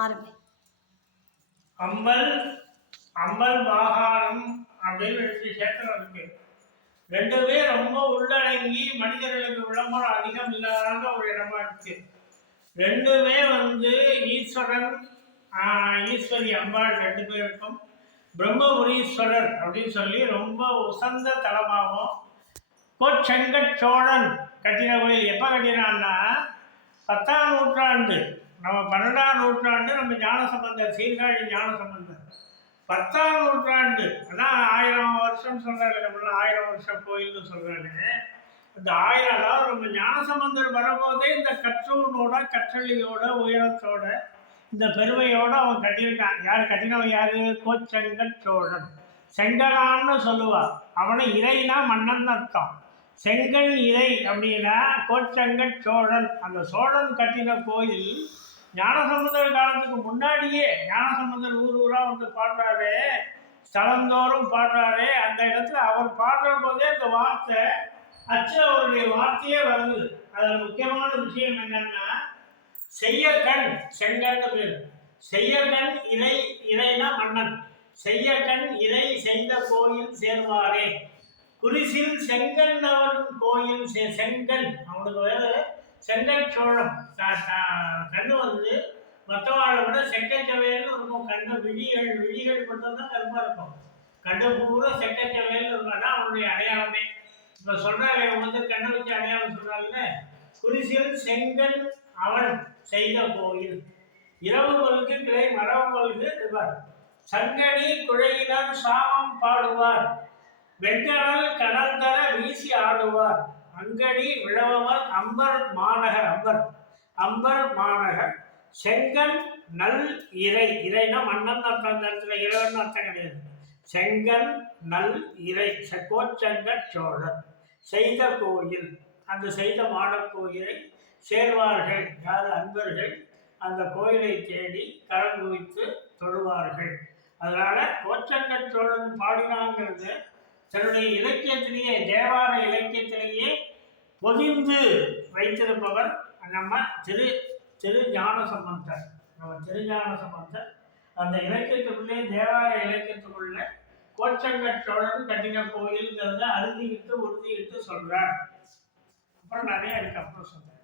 ஆரம்பி. அம்பல் அம்பல் மாகாணம் அப்படின்னு ரெண்டு சேத்திரம் இருக்கு. ரெண்டுமே ரொம்ப உள்ளடங்கி மனிதர்களுக்கு விளம்பரம் அதிகம் இல்லாத ஒரு இடமா இருக்கு. ரெண்டுமே வந்து ஈஸ்வரன் ஈஸ்வரி அம்பாள் ரெண்டு பேருக்கும் பிரம்மபுரீஸ்வரர் அப்படின்னு சொல்லி ரொம்ப உசந்த தலமாகும் கோச்செங்கட் சோழன் கட்டின கோயில் எப்போ கட்டினான்னா பத்தாம் நூற்றாண்டு நம்ம பன்னெண்டாம் நூற்றாண்டு நம்ம ஞானசம்பந்தர் சீர்காழி ஞானசம்பந்தர். பத்தாம் நூற்றாண்டு அதான் ஆயிரம் வருஷம் சொல்கிறாங்க நம்மள ஆயிரம் வருஷம் கோயில்னு சொல்றாரு. இந்த ஆயிரம் அதாவது நம்ம ஞானசம்பந்தர் வரும்போதே இந்த கற்றூனோட கற்றளியோட உயரத்தோட இந்த பெருமையோட அவன் கட்டியிருக்கான். யார் கட்டினவன் யாரு? கோச்செங்கல் சோழன். செங்கலான்னு சொல்லுவார் அவனை இறைனா மன்னன் அர்த்தம். செங்கல் இறை அப்படின்னா கோச்செங்கல் சோழன். அந்த சோழன் கட்டின கோயில் ஞானசம்பந்தர் காலத்துக்கு முன்னாடியே ஞானசம்பந்தர் ஊர் ஊராக வந்து பாடுறாரு. ஸ்தலந்தோறும் பாடுறாரு. அந்த இடத்துல அவர் பாடுற போதே அந்த வார்த்தை அச்சு அவருடைய வார்த்தையே வருது. அதில் முக்கியமான விஷயம் என்னன்னா செய்ய கண் செங்கன்னு பேர். செய்ய கண் இறை இறைனா மன்னன். செய்ய கண் இறை செய்த கோயில் சேர்வாரே. குரிசில் செங்கன் அவன் கோயில் செ- செங்கன் அவனுக்கு வேறு செங்கல் சோழம். கண்ணு வந்து மற்றவாழை விட செக்கச்சவையல்னு இருக்கும். கண்ணு விழிகள் விழிகள் மட்டும்தான் கருப்பாக இருக்கும். கண்ணு பூரா செக்கச்சவையல் இருக்கும். அதான் அவனுடைய அடையாளமே. இப்போ சொல்கிறாங்க வந்து கண்ணை வச்சு அடையாளம் சொல்கிறாங்கல்ல குரிசில் செங்கன் அவன் செய்த கோயில். இரவு மல்கு கிளை மரபு மல்கு இவர். சங்கடி குழையினர் சாமம் பாடுவார். வெண்கடல் கடல் தர வீசி ஆடுவார். அங்கடி விழவவர் அம்பர் மாநகர் அம்பர். அம்பர் மாநகர் செங்கன் நல் இறை. இறைனா மன்னன் அர்த்தம் அந்த இடத்துல. இறைவன் அர்த்தம் கிடையாது. செங்கன் நல் இறை. செக்கோச்செங்கட் சோழர். செய்த கோயில். அந்த செய்த மாடக் கோயிலை சேர்வார்கள். யார்? அன்பர்கள். அந்த கோயிலை தேடி கரம் குவித்து தொழுவார்கள். அதனால கோச்சங்கட் சோழன் பாடினாங்கிறது தன்னுடைய இலக்கியத்திலேயே தேவார இலக்கிய பொதிந்து வைத்திருப்பவர் நம்ம திரு திரு ஞான சம்பந்தர் நம்ம திருஞான சம்பந்தர் அந்த இலக்கியத்துக்குள்ளே தேவார இலக்கியத்துக்குள்ளே கோச்சங்கட் சோழன் கட்டின கோயில்ங்கிறத அறுதிவிட்டு உறுதிவிட்டு சொல்கிறார் அப்புறம் நிறைய இருக்கு அப்புறம் சொல்கிறேன்